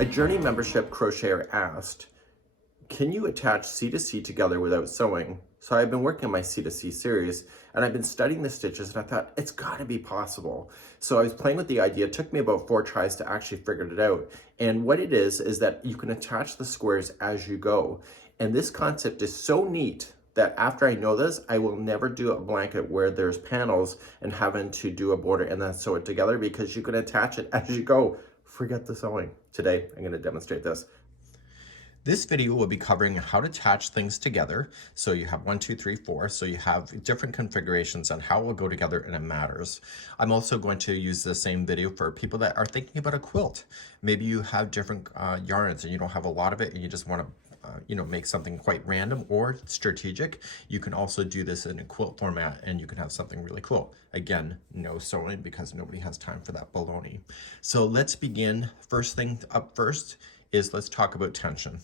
A Journey membership crocheter asked, can you attach C2C together without sewing? So I've been working on my C2C series and I've been studying the stitches and I thought it's gotta be possible. So I was playing with the idea. It took me about 4 tries to actually figure it out. And what it is that you can attach the squares as you go. And this concept is so neat that after I know this, I will never do a blanket where there's panels and having to do a border and then sew it together, because you can attach it as you go. Forget the sewing. Today, I'm gonna demonstrate this. This video will be covering how to attach things together. So you have 1, 2, 3, 4. So you have different configurations on how it will go together, and it matters. I'm also going to use the same video for people that are thinking about a quilt. Maybe you have different yarns and you don't have a lot of it and you just want to make something quite random or strategic. You can also do this in a quilt format and you can have something really cool. Again, no sewing because nobody has time for that baloney. So let's begin. First thing up first is let's talk about tension.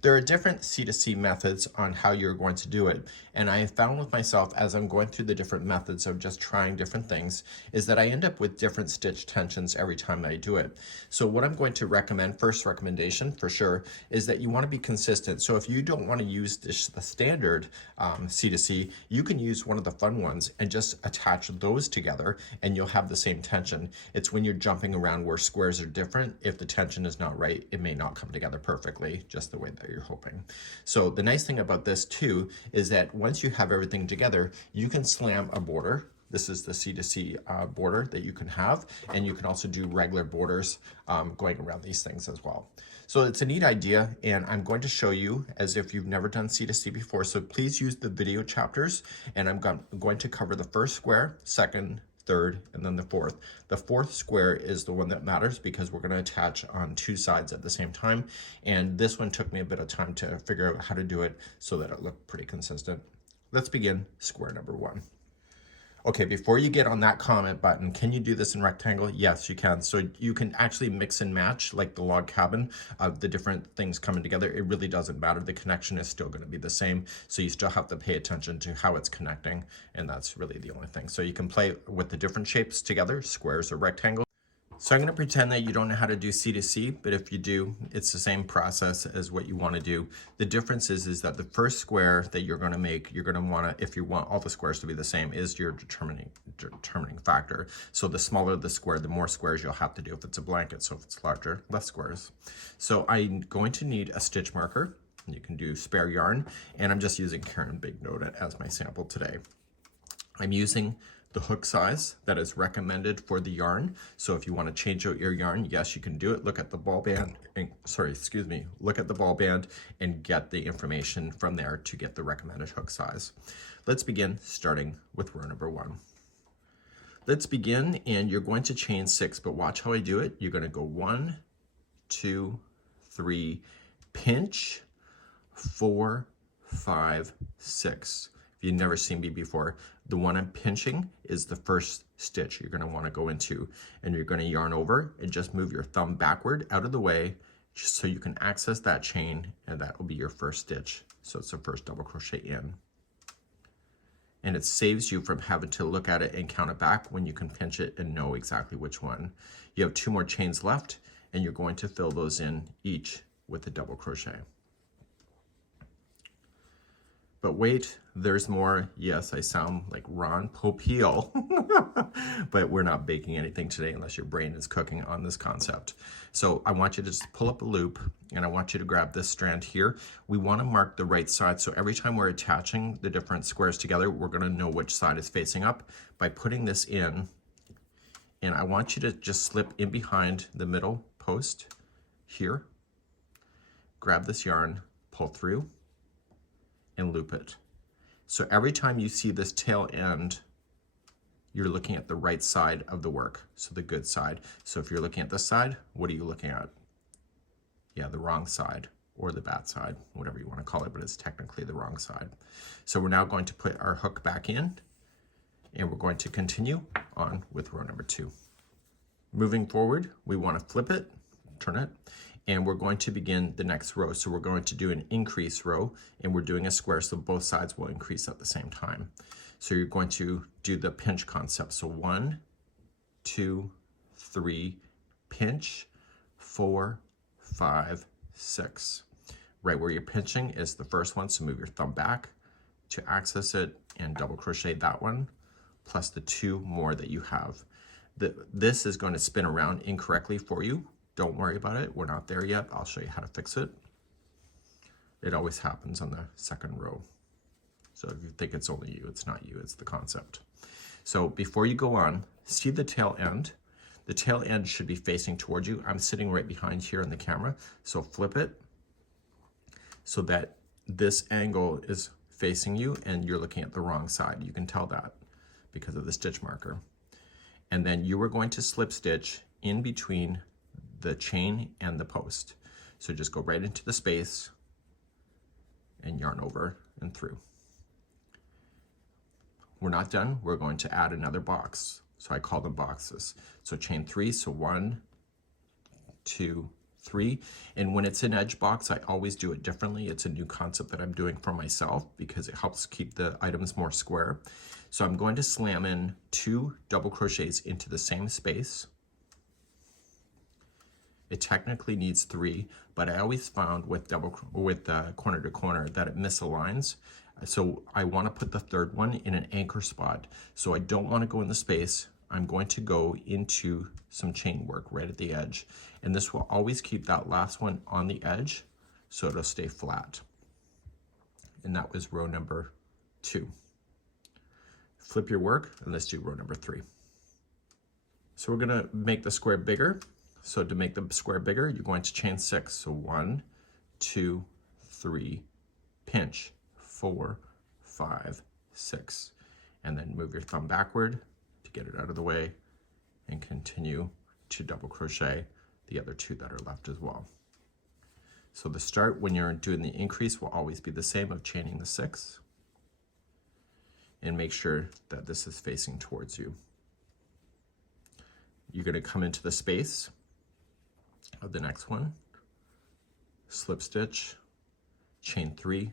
There are different C2C methods on how you're going to do it. And I have found with myself, as I'm going through the different methods of just trying different things, is that I end up with different stitch tensions every time I do it. So what I'm going to recommend, first recommendation for sure, is that you want to be consistent. So if you don't want to use the standard C2C, you can use one of the fun ones and just attach those together and you'll have the same tension. It's when you're jumping around where squares are different. If the tension is not right, it may not come together perfectly, just the way that you're hoping. So the nice thing about this too is that once you have everything together, you can slam a border. This is the C2C border that you can have, and you can also do regular borders going around these things as well. So it's a neat idea, and I'm going to show you as if you've never done C2C before. So please use the video chapters, and I'm going to cover the first square, second, third, and then the fourth. The fourth square is the one that matters because we're going to attach on 2 sides at the same time. And this one took me a bit of time to figure out how to do it so that it looked pretty consistent. Let's begin square number 1. Okay, before you get on that comment button, can you do this in rectangle? Yes, you can. So you can actually mix and match like the log cabin of the different things coming together. It really doesn't matter. The connection is still going to be the same. So you still have to pay attention to how it's connecting. And that's really the only thing. So you can play with the different shapes together, squares or rectangles. So I'm going to pretend that you don't know how to do C2C, but if you do, it's the same process as what you want to do. The difference is that the first square that you're going to make, you're going to want to, if you want all the squares to be the same, is your determining factor. So the smaller the square, the more squares you'll have to do if it's a blanket. So if it's larger, less squares. So I'm going to need a stitch marker. You can do spare yarn, and I'm just using Karen Big Note as my sample today. I'm using the hook size that is recommended for the yarn. So if you want to change out your yarn, yes, you can do it. Look at the ball band, look at the ball band and get the information from there to get the recommended hook size. Let's begin starting with row number 1. Let's begin, and you're going to chain 6, but watch how I do it. You're going to go 1, 2, 3, pinch, 4, 5, 6. If you've never seen me before, the one I'm pinching is the first stitch you're going to want to go into, and you're going to yarn over and just move your thumb backward out of the way just so you can access that chain, and that will be your first stitch. So it's the first double crochet in. And it saves you from having to look at it and count it back when you can pinch it and know exactly which one. You have 2 more chains left, and you're going to fill those in each with a double crochet. But wait, there's more. Yes, I sound like Ron Popeil, but we're not baking anything today unless your brain is cooking on this concept. So I want you to just pull up a loop, and I want you to grab this strand here. We want to mark the right side. So every time we're attaching the different squares together, we're going to know which side is facing up by putting this in. And I want you to just slip in behind the middle post here. Grab this yarn, pull through, and loop it. So every time you see this tail end, you're looking at the right side of the work, so the good side. So if you're looking at this side, what are you looking at? Yeah, the wrong side, or the bad side, whatever you want to call it, but it's technically the wrong side. So we're now going to put our hook back in, and we're going to continue on with row number 2. Moving forward, we want to flip it, turn it, and we're going to begin the next row. So we're going to do an increase row, and we're doing a square, so both sides will increase at the same time. So you're going to do the pinch concept. So 1, 2, 3, pinch, 4, 5, 6. Right where you're pinching is the first one, so move your thumb back to access it and double crochet that one, plus the 2 more that you have. This is going to spin around incorrectly for you. Don't worry about it. We're not there yet. I'll show you how to fix it. It always happens on the second row. So if you think it's only you, it's not you, it's the concept. So before you go on, see the tail end. The tail end should be facing towards you. I'm sitting right behind here in the camera, so flip it so that this angle is facing you and you're looking at the wrong side. You can tell that because of the stitch marker. And then you are going to slip stitch in between the chain and the post. So just go right into the space and yarn over and through. We're not done. We're going to add another box. So I call them boxes. So chain 3, so 1, 2, 3. And when it's an edge box, I always do it differently. It's a new concept that I'm doing for myself because it helps keep the items more square. So I'm going to slam in 2 double crochets into the same space. It technically needs 3, but I always found with corner to corner that it misaligns. So I want to put the third one in an anchor spot. So I don't want to go in the space. I'm going to go into some chain work right at the edge. And this will always keep that last one on the edge so it'll stay flat. And that was row number 2. Flip your work and let's do row number 3. So we're going to make the square bigger. So to make the square bigger, you're going to chain 6. So 1, 2, 3, pinch, 4, 5, 6, and then move your thumb backward to get it out of the way and continue to double crochet the other 2 that are left as well. So the start when you're doing the increase will always be the same of chaining the 6, and make sure that this is facing towards you. You're going to come into the space of the next one, slip stitch, chain 3,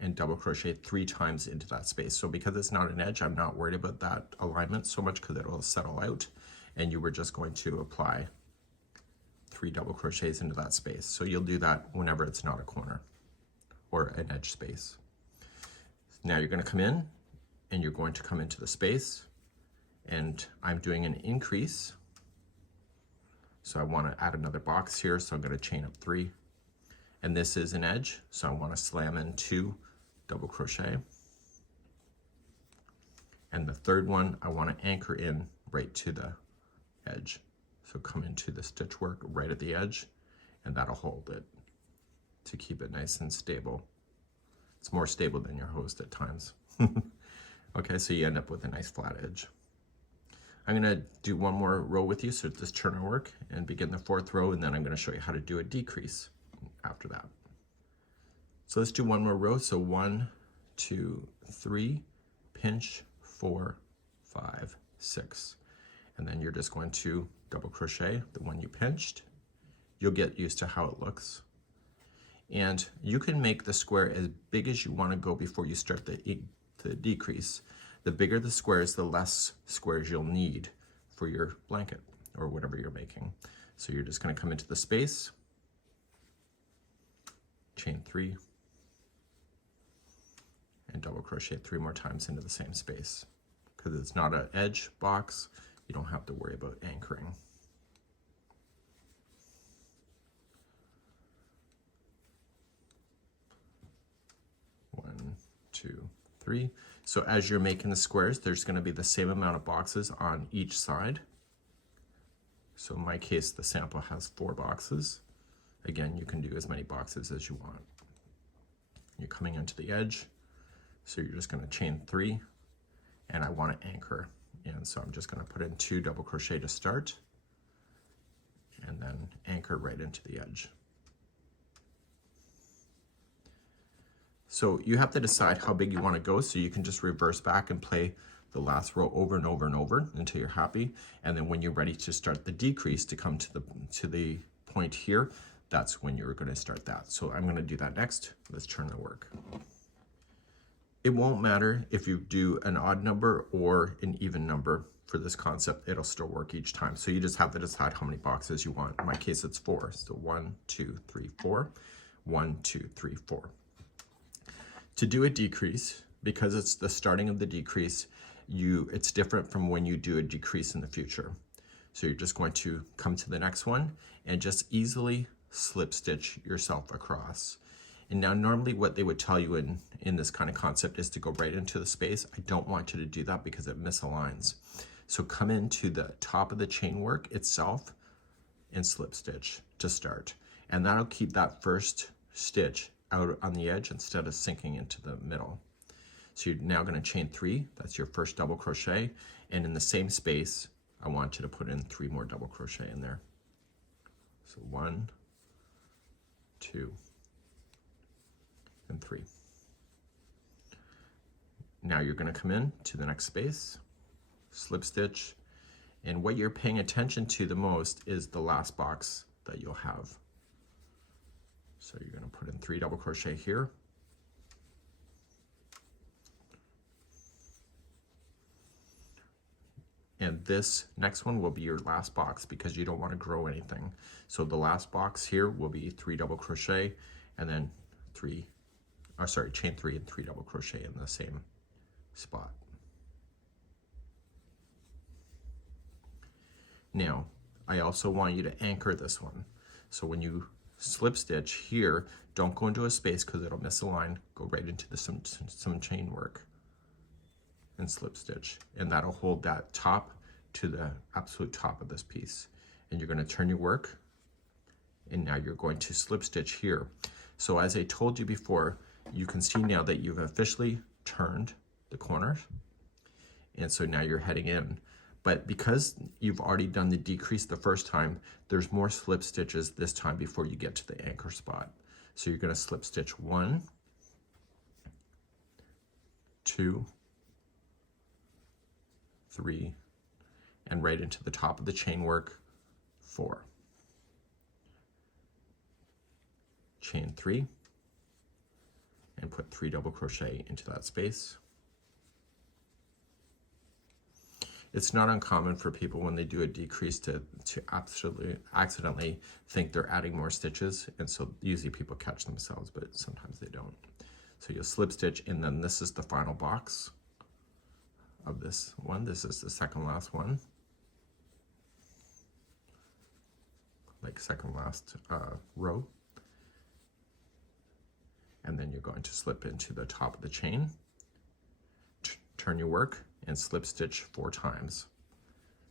and double crochet 3 times into that space. So because it's not an edge, I'm not worried about that alignment so much because it'll settle out, and you were just going to apply 3 double crochets into that space. So you'll do that whenever it's not a corner or an edge space. Now you're going to come in and you're going to come into the space, and I'm doing an increase. So I want to add another box here, so I'm going to chain up 3. And this is an edge, so I want to slam in 2 double crochet. And the third one, I want to anchor in right to the edge. So come into the stitch work right at the edge, and that'll hold it to keep it nice and stable. It's more stable than your host at times. Okay, so you end up with a nice flat edge. I'm going to do one more row with you, so just turn our work and begin the 4th row, and then I'm going to show you how to do a decrease after that. So let's do one more row. So 1, 2, 3, pinch, 4, 5, 6. And then you're just going to double crochet the one you pinched. You'll get used to how it looks. And you can make the square as big as you want to go before you start the decrease. The bigger the squares, the less squares you'll need for your blanket or whatever you're making. So you're just going to come into the space, chain 3, and double crochet 3 more times into the same space. Because it's not an edge box, you don't have to worry about anchoring. One, 2, 3. So as you're making the squares, there's going to be the same amount of boxes on each side. So in my case, the sample has 4 boxes. Again, you can do as many boxes as you want. You're coming into the edge, so you're just going to chain 3, and I want to anchor. And so I'm just going to put in 2 double crochet to start, and then anchor right into the edge. So you have to decide how big you want to go, so you can just reverse back and play the last row over and over and over until you're happy. And then when you're ready to start the decrease to come to the point here, that's when you're going to start that. So I'm going to do that next. Let's turn the work. It won't matter if you do an odd number or an even number for this concept, it'll still work each time. So you just have to decide how many boxes you want. In my case, it's 4. So 1, 2, 3, 4. 1, 2, 3, 4. To do a decrease, because it's the starting of the decrease, it's different from when you do a decrease in the future. So you're just going to come to the next one and just easily slip stitch yourself across. And now normally what they would tell you in this kind of concept is to go right into the space. I don't want you to do that because it misaligns. So come into the top of the chain work itself and slip stitch to start. And that'll keep that first stitch out on the edge instead of sinking into the middle. So you're now going to chain 3. That's your first double crochet. And in the same space, I want you to put in 3 more double crochet in there. So 1, 2, and 3. Now you're going to come in to the next space, slip stitch, and what you're paying attention to the most is the last box that you'll have. So you're going to put in 3 double crochet here. And this next one will be your last box because you don't want to grow anything. So the last box here will be 3 double crochet and then chain 3 and 3 double crochet in the same spot. Now, I also want you to anchor this one. So when you slip stitch here, don't go into a space because it'll misalign. Go right into some chain work and slip stitch, and that'll hold that top to the absolute top of this piece. And you're going to turn your work, and now you're going to slip stitch here. So as I told you before, you can see now that you've officially turned the corner, and so now you're heading in. But because you've already done the decrease the first time, there's more slip stitches this time before you get to the anchor spot. So you're going to slip stitch 1, 2, 3, and right into the top of the chain work, 4. Chain 3, and put 3 double crochet into that space. It's not uncommon for people when they do a decrease to absolutely accidentally think they're adding more stitches, and so usually people catch themselves, but sometimes they don't. So you'll slip stitch, and then this is the final box of this one. This is the second last one, like second last row, and then you're going to slip into the top of the chain, turn your work, and slip stitch 4 times.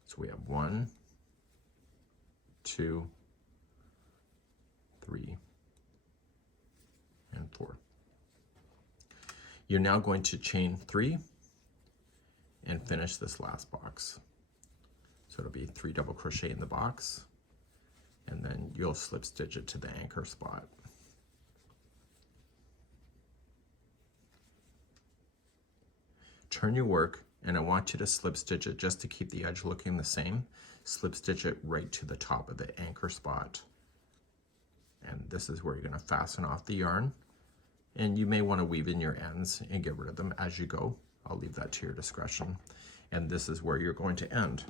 So we have 1, 2, 3, and 4. You're now going to chain 3 and finish this last box. So it'll be 3 double crochet in the box, and then you'll slip stitch it to the anchor spot. Turn your work, and I want you to slip stitch it just to keep the edge looking the same. Slip stitch it right to the top of the anchor spot. And this is where you're going to fasten off the yarn. And you may want to weave in your ends and get rid of them as you go. I'll leave that to your discretion. And this is where you're going to end.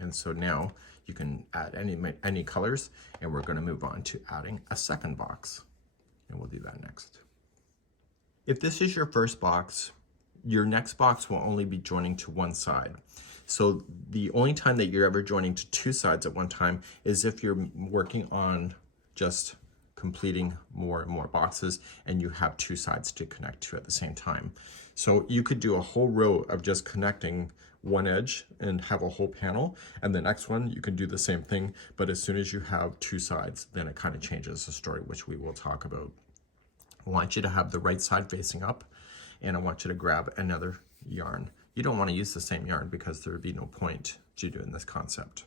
And so now you can add any colors, and we're going to move on to adding a second box. And we'll do that next. If this is your first box, your next box will only be joining to one side. So the only time that you're ever joining to 2 sides at one time is if you're working on just completing more and more boxes and you have 2 sides to connect to at the same time. So you could do a whole row of just connecting one edge and have a whole panel, and the next one you can do the same thing, but as soon as you have 2 sides, then it kind of changes the story, which we will talk about. I want you to have the right side facing up, and I want you to grab another yarn. You don't want to use the same yarn because there would be no point to doing this concept.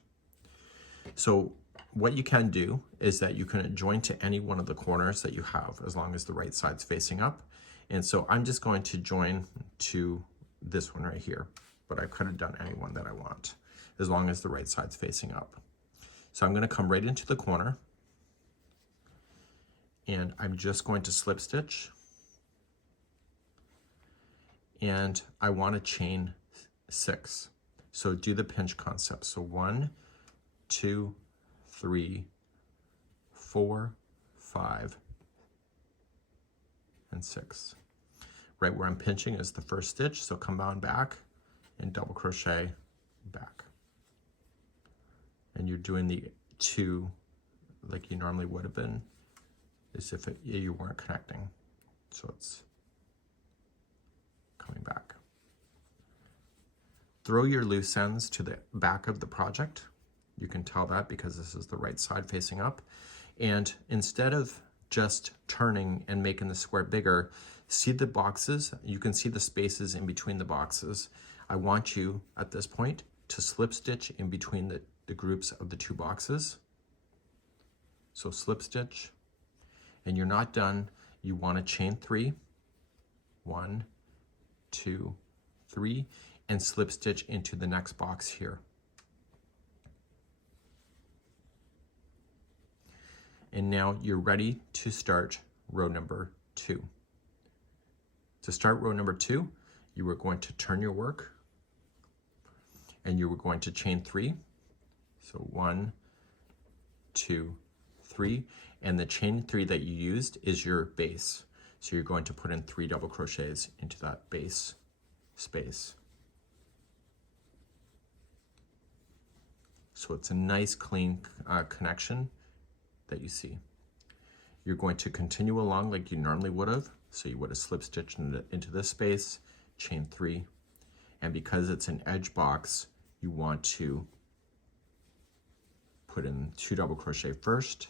So what you can do is that you can join to any one of the corners that you have as long as the right side's facing up. And so I'm just going to join to this one right here, but I could have done any one that I want as long as the right side's facing up. So I'm going to come right into the corner, and I'm just going to slip stitch. and I want to chain 6. So do the pinch concept. So 1, 2, 3, 4, 5, and 6. Right where I'm pinching is the first stitch, so come on back and double crochet back. And you're doing the 2 like you normally would have been, as if you weren't connecting. So it's coming back. Throw your loose ends to the back of the project. You can tell that because this is the right side facing up. And instead of just turning and making the square bigger, see the boxes. You can see the spaces in between the boxes. I want you at this point to slip stitch in between the groups of the 2 boxes. So slip stitch, and you're not done. You want to chain 3, 1, 2, 3, and slip stitch into the next box here. And now you're ready to start row number 2. To start row number 2, you are going to turn your work, and you are going to chain 3. So 1, 2, 3, and the chain 3 that you used is your base. So you're going to put in 3 double crochets into that base space. So it's a nice clean connection that you see. You're going to continue along like you normally would have. So you would have slip stitched into this space, chain 3, and because it's an edge box, you want to put in 2 double crochet first,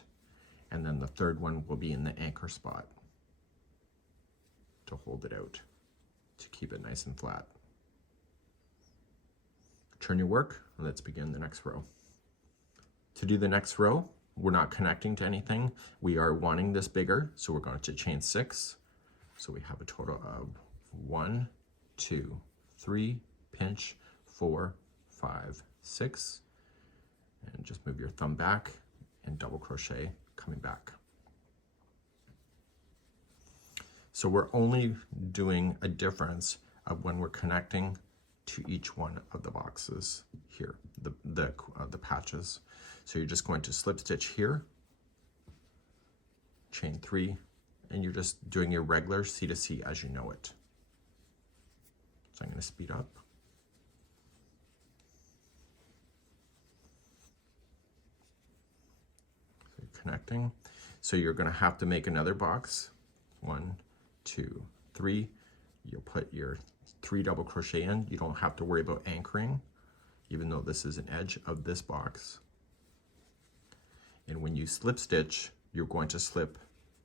and then the third one will be in the anchor spot to hold it out, to keep it nice and flat. Turn your work, and let's begin the next row. To do the next row, we're not connecting to anything. We are wanting this bigger, so we're going to chain 6. So we have a total of 1, 2, 3, pinch, 4, 5, 6, and just move your thumb back and double crochet coming back. So we're only doing a difference of when we're connecting to each one of the boxes here, the patches. So you're just going to slip stitch here, chain 3, and you're just doing your regular C2C as you know it. So I'm going to speed up. So you're connecting. So you're going to have to make another box. 1, 2, 3. You'll put your 3 double crochet in. You don't have to worry about anchoring, even though this is an edge of this box. And when you slip stitch, you're going to slip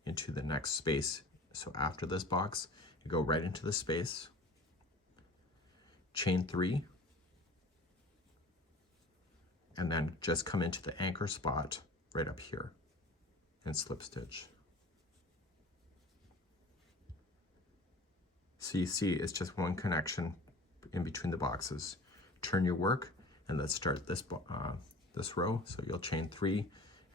into the next space. So after this box, you go right into the space, chain 3, and then just come into the anchor spot right up here and slip stitch. So you see it's just one connection in between the boxes. Turn your work, and let's start this row. So you'll chain 3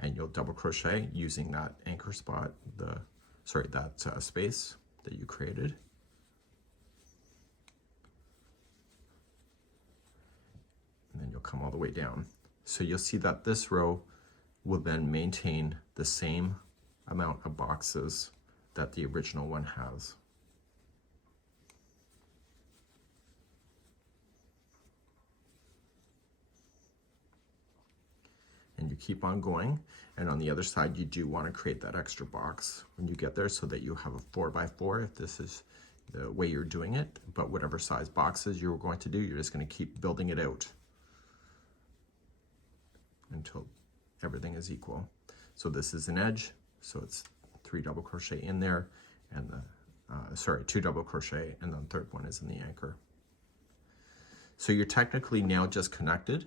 and you'll double crochet using that anchor spot, that space that you created. And then you'll come all the way down. So you'll see that this row will then maintain the same amount of boxes that the original one has. And you keep on going, and on the other side you do want to create that extra box when you get there so that you have a 4x4 if this is the way you're doing it. But whatever size boxes you're going to do, you're just going to keep building it out until everything is equal. So this is an edge, so it's 3 double crochet in there, and 2 double crochet, and then the third one is in the anchor. So you're technically now just connected,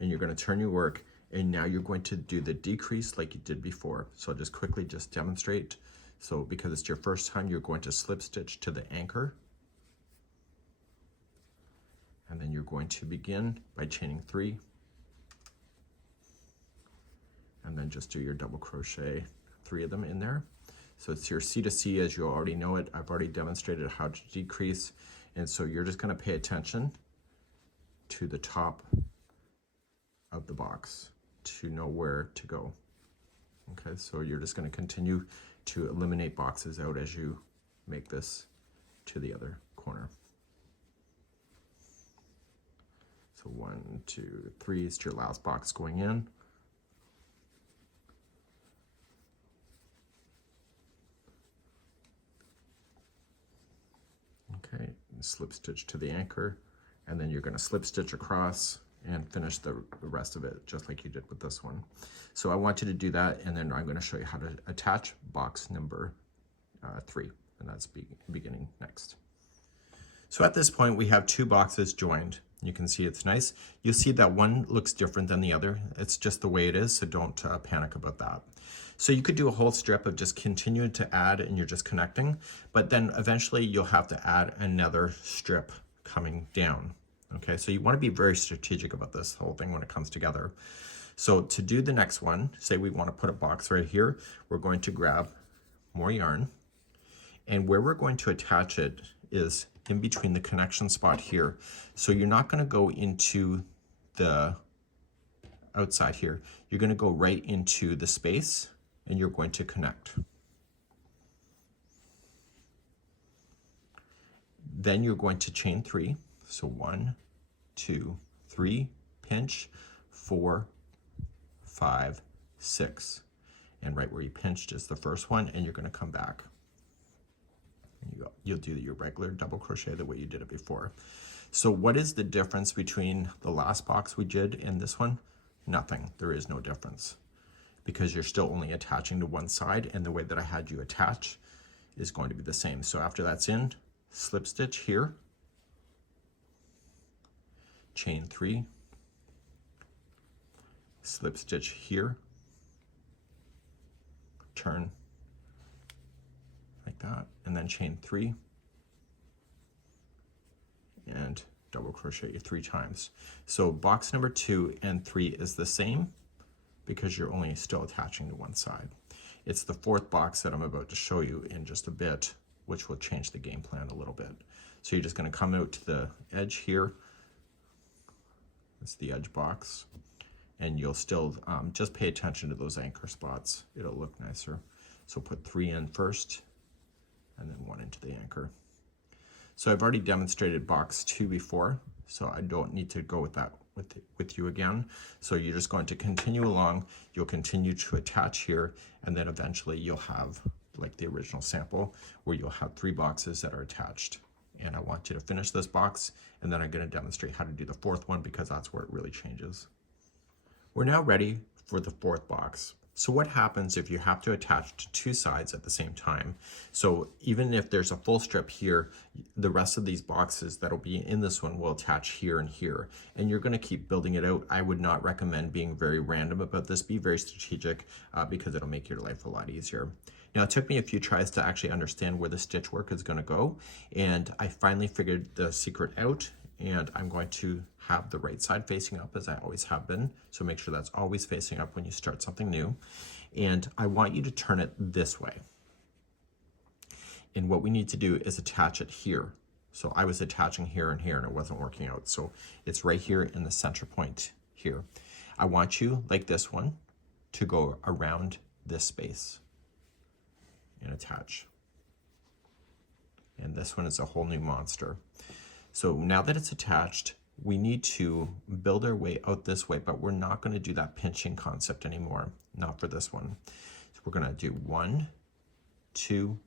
and you're going to turn your work. And now you're going to do the decrease like you did before. So I'll just quickly just demonstrate. So because it's your first time, you're going to slip stitch to the anchor. And then you're going to begin by chaining 3. And then just do your double crochet, 3 of them in there. So it's your C2C as you already know it. I've already demonstrated how to decrease. And so you're just going to pay attention to the top of the box to know where to go. Okay, so you're just going to continue to eliminate boxes out as you make this to the other corner. So 1, 2, 3 is your last box going in. Okay, slip stitch to the anchor, and then you're going to slip stitch across and finish the rest of it just like you did with this one. So I want you to do that, and then I'm going to show you how to attach box number 3, and that's beginning next. So at this point we have 2 boxes joined. You can see it's nice. You'll see that one looks different than the other. It's just the way it is, so don't panic about that. So you could do a whole strip of just continuing to add and you're just connecting, but then eventually you'll have to add another strip coming down. Okay, so you want to be very strategic about this whole thing when it comes together. So to do the next one, say we want to put a box right here, we're going to grab more yarn, and where we're going to attach it is in between the connection spot here. So you're not going to go into the outside here. You're going to go right into the space and you're going to connect. Then you're going to chain 3. So 1, 2, 3, pinch, 4, 5, 6. And right where you pinched is the first one, and you're going to come back. You'll do your regular double crochet the way you did it before. So what is the difference between the last box we did and this one? Nothing. There is no difference, because you're still only attaching to one side, and the way that I had you attach is going to be the same. So after that's in, slip stitch here, chain 3, slip stitch here, turn like that, and then chain 3 and double crochet you 3 times. So box number 2 and 3 is the same because you're only still attaching to one side. It's the 4th box that I'm about to show you in just a bit, which will change the game plan a little bit. So you're just going to come out to the edge here. It's the edge box, and you'll still just pay attention to those anchor spots. It'll look nicer. So put 3 in first, and then 1 into the anchor. So I've already demonstrated box 2 before, so I don't need to go with that with you again. So you're just going to continue along. You'll continue to attach here, and then eventually you'll have like the original sample where you'll have 3 boxes that are attached. And I want you to finish this box, and then I'm going to demonstrate how to do the 4th one, because that's where it really changes. We're now ready for the 4th box. So what happens if you have to attach to 2 sides at the same time? So even if there's a full strip here, the rest of these boxes that'll be in this one will attach here and here, and you're going to keep building it out. I would not recommend being very random about this. Be very strategic, because it'll make your life a lot easier. Now, it took me a few tries to actually understand where the stitch work is going to go, and I finally figured the secret out, and I'm going to have the right side facing up as I always have been. So make sure that's always facing up when you start something new. And I want you to turn it this way. And what we need to do is attach it here. So I was attaching here and here, and it wasn't working out. So it's right here in the center point here. I want you, like this one, to go around this space and attach. And this one is a whole new monster. So now that it's attached, we need to build our way out this way, but we're not going to do that pinching concept anymore, not for this one. So we're going to do 1, 2,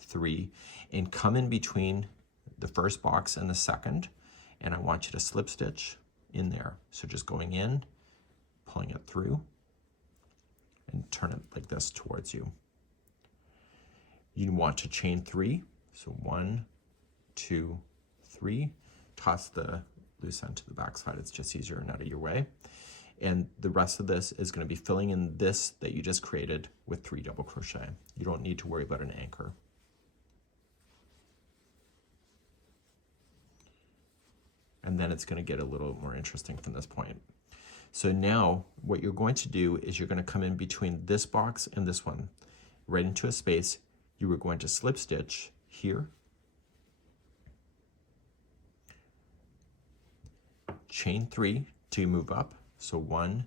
3, and come in between the first box and the second, and I want you to slip stitch in there. So just going in, pulling it through, and turn it like this towards you. You want to chain 3, so 1, 2, 3, toss the loose end to the back side. It's just easier and out of your way. And the rest of this is going to be filling in this that you just created with 3 double crochet. You don't need to worry about an anchor. And then it's going to get a little more interesting from this point. So now what you're going to do is you're going to come in between this box and this one, right into a space. You were going to slip stitch here, chain 3 to move up. So 1,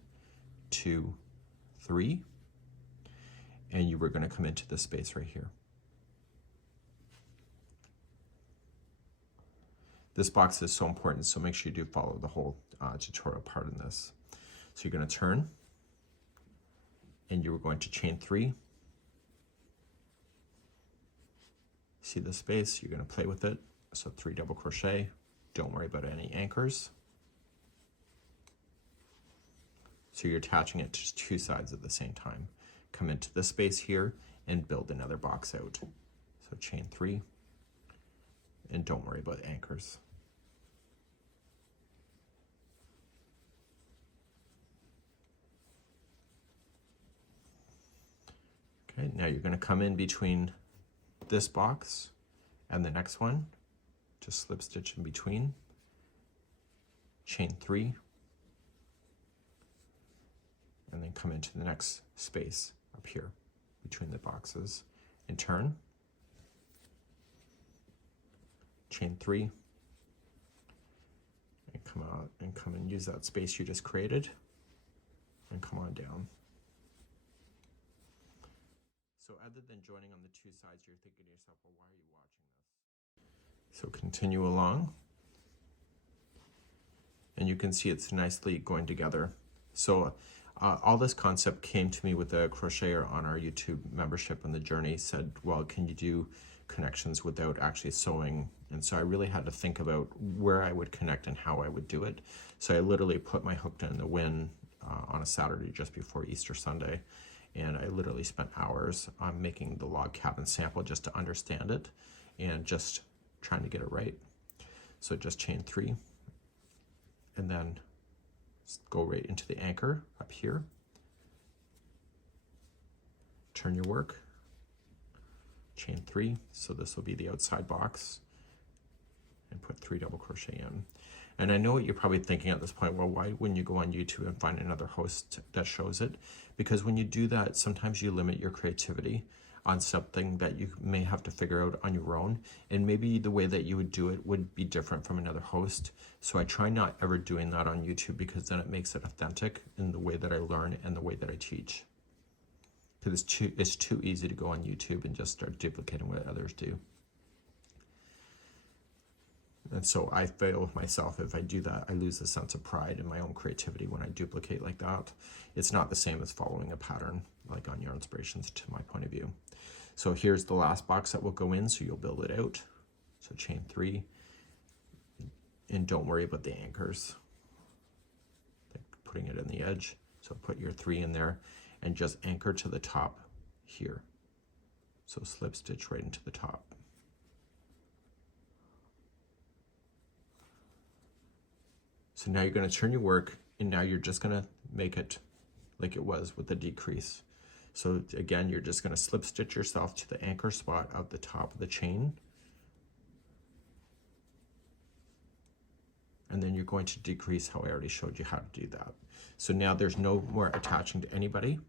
2, 3, and you were going to come into this space right here. This box is so important, so make sure you do follow the whole tutorial part in this. So you're going to turn, and you were going to chain 3. See the space, you're going to play with it. So 3 double crochet. Don't worry about any anchors. So you're attaching it to 2 sides at the same time. Come into this space here and build another box out. So chain 3, and don't worry about anchors. Okay, now you're going to come in between this box and the next one, just slip stitch in between, chain 3, and then come into the next space up here between the boxes and turn, chain 3, and come out and come and use that space you just created and come on down. So other than joining on the 2 sides, you're thinking to yourself, well, why are you watching this? So continue along, and you can see it's nicely going together. So all this concept came to me with a crocheter on our YouTube membership, and the journey said, well, can you do connections without actually sewing? And so I really had to think about where I would connect and how I would do it. So I literally put my hook in the wind on a Saturday just before Easter Sunday. And I literally spent hours on making the log cabin sample just to understand it and just trying to get it right. So just chain 3 and then go right into the anchor up here. Turn your work, chain 3. So this will be the outside box, and put 3 double crochet in. And I know what you're probably thinking at this point, well, why wouldn't you go on YouTube and find another host that shows it? Because when you do that, sometimes you limit your creativity on something that you may have to figure out on your own. And maybe the way that you would do it would be different from another host. So I try not ever doing that on YouTube, because then it makes it authentic in the way that I learn and the way that I teach. Because it's too easy to go on YouTube and just start duplicating what others do. And so I fail with myself if I do that. I lose the sense of pride in my own creativity when I duplicate like that. It's not the same as following a pattern like on Yarn Inspirations, to my point of view. So here's the last box that will go in, so you'll build it out. So chain 3, and don't worry about the anchors, like putting it in the edge. So put your 3 in there and just anchor to the top here. So slip stitch right into the top. So now you're going to turn your work, and now you're just going to make it like it was with the decrease. So again, you're just going to slip stitch yourself to the anchor spot at the top of the chain. And then you're going to decrease how I already showed you how to do that. So now there's no more attaching to anybody.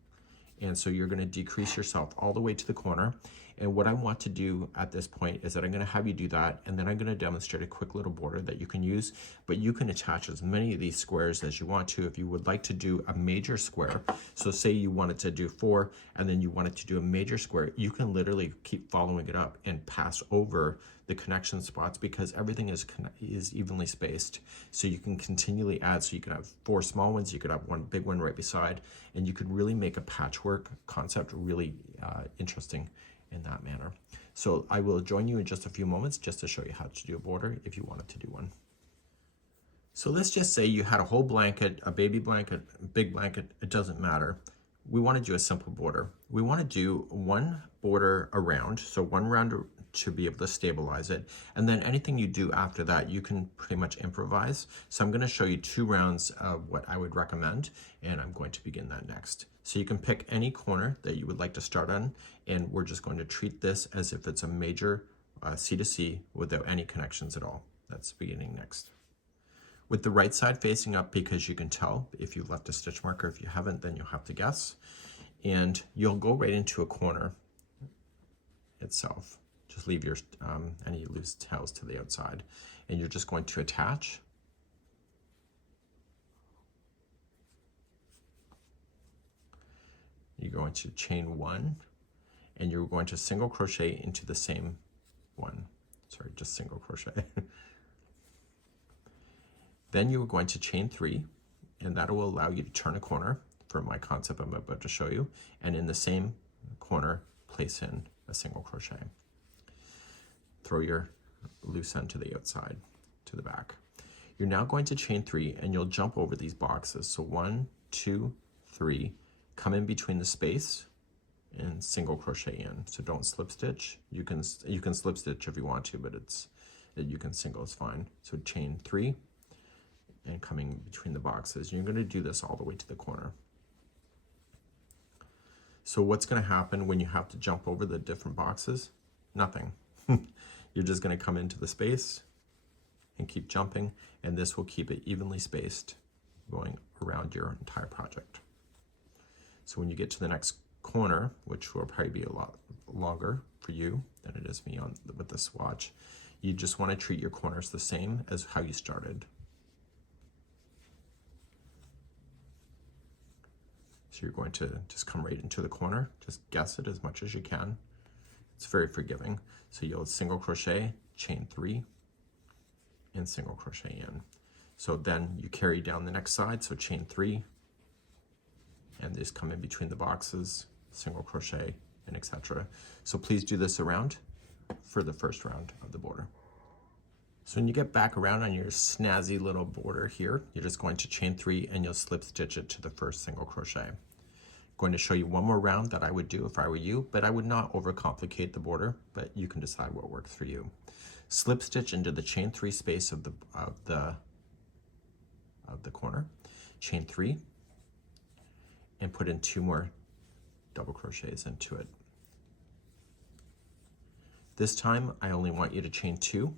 And so you're going to decrease yourself all the way to the corner. And what I want to do at this point is that I'm going to have you do that, and then I'm going to demonstrate a quick little border that you can use, but you can attach as many of these squares as you want to. If you would like to do a major square, so say you wanted to do 4 and then you wanted to do a major square, you can literally keep following it up and pass over the connection spots, because everything is evenly spaced. So you can continually add, so you can have 4 small ones, you could have 1 big one right beside, and you could really make a patchwork concept really interesting in that manner. So I will join you in just a few moments just to show you how to do a border if you wanted to do one. So let's just say you had a whole blanket, a baby blanket, a big blanket, it doesn't matter. We want to do a simple border. We want to do 1 border around, so 1 round to be able to stabilize it, and then anything you do after that you can pretty much improvise. So I'm going to show you 2 rounds of what I would recommend, and I'm going to begin that next. So you can pick any corner that you would like to start on, and we're just going to treat this as if it's a major C2C without any connections at all. That's beginning next. With the right side facing up, because you can tell if you left a stitch marker. If you haven't, then you'll have to guess. And you'll go right into a corner itself. Just leave your any loose tails to the outside. And you're just going to attach you're going to chain 1, and you're going to single crochet into the same one. Sorry, just single crochet. Then you're going to chain 3, and that will allow you to turn a corner for my concept I'm about to show you, and in the same corner place in a single crochet. Throw your loose end to the outside, to the back. You're now going to chain 3, and you'll jump over these boxes. So 1, 2, 3, come in between the space and single crochet in. So don't slip stitch. You can slip stitch if you want to, but you can single is fine. So chain 3 and coming between the boxes. You're going to do this all the way to the corner. So what's going to happen when you have to jump over the different boxes? Nothing. You're just going to come into the space and keep jumping, and this will keep it evenly spaced going around your entire project. So when you get to the next corner, which will probably be a lot longer for you than it is me with the swatch, you just want to treat your corners the same as how you started. So you're going to just come right into the corner, just guess it as much as you can. It's very forgiving. So you'll single crochet, chain 3, and single crochet in. So then you carry down the next side, so chain 3, and just come in between the boxes, single crochet, and etc. So please do this around for the first round of the border. So when you get back around on your snazzy little border here, you're just going to chain 3 and you'll slip stitch it to the first single crochet. I'm going to show you one more round that I would do if I were you, but I would not overcomplicate the border, but you can decide what works for you. Slip stitch into the chain 3 space of the corner, chain 3, and put in 2 more double crochets into it. This time I only want you to chain 2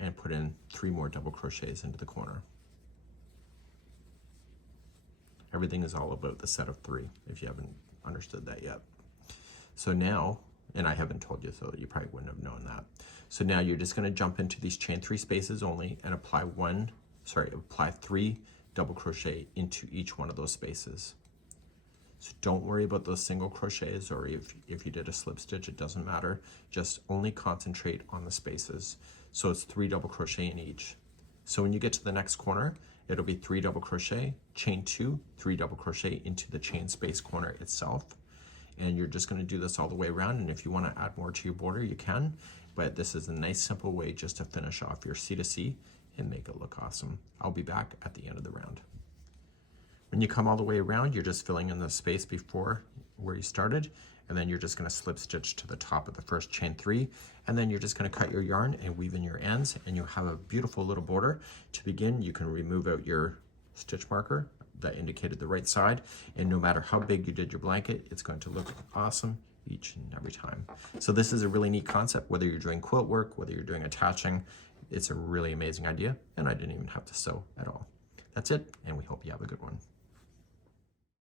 and put in 3 more double crochets into the corner. Everything is all about the set of 3, if you haven't understood that yet. So now, and I haven't told you, so you probably wouldn't have known that. So now you're just going to jump into these chain 3 spaces only and apply 3 double crochet into each one of those spaces. So don't worry about those single crochets, or if you did a slip stitch, it doesn't matter. Just only concentrate on the spaces. So it's 3 double crochet in each. So when you get to the next corner, it'll be 3 double crochet, chain 2, 3 double crochet into the chain space corner itself. And you're just going to do this all the way around, and if you want to add more to your border, you can, but this is a nice simple way just to finish off your C2C and make it look awesome. I'll be back at the end of the round. When you come all the way around, you're just filling in the space before where you started, and then you're just going to slip stitch to the top of the first chain 3, and then you're just going to cut your yarn and weave in your ends, and you'll have a beautiful little border. To begin, you can remove out your stitch marker that indicated the right side, and no matter how big you did your blanket, it's going to look awesome each and every time. So this is a really neat concept, whether you're doing quilt work, whether you're doing attaching. It's a really amazing idea, and I didn't even have to sew at all. That's it, and we hope you have a good one.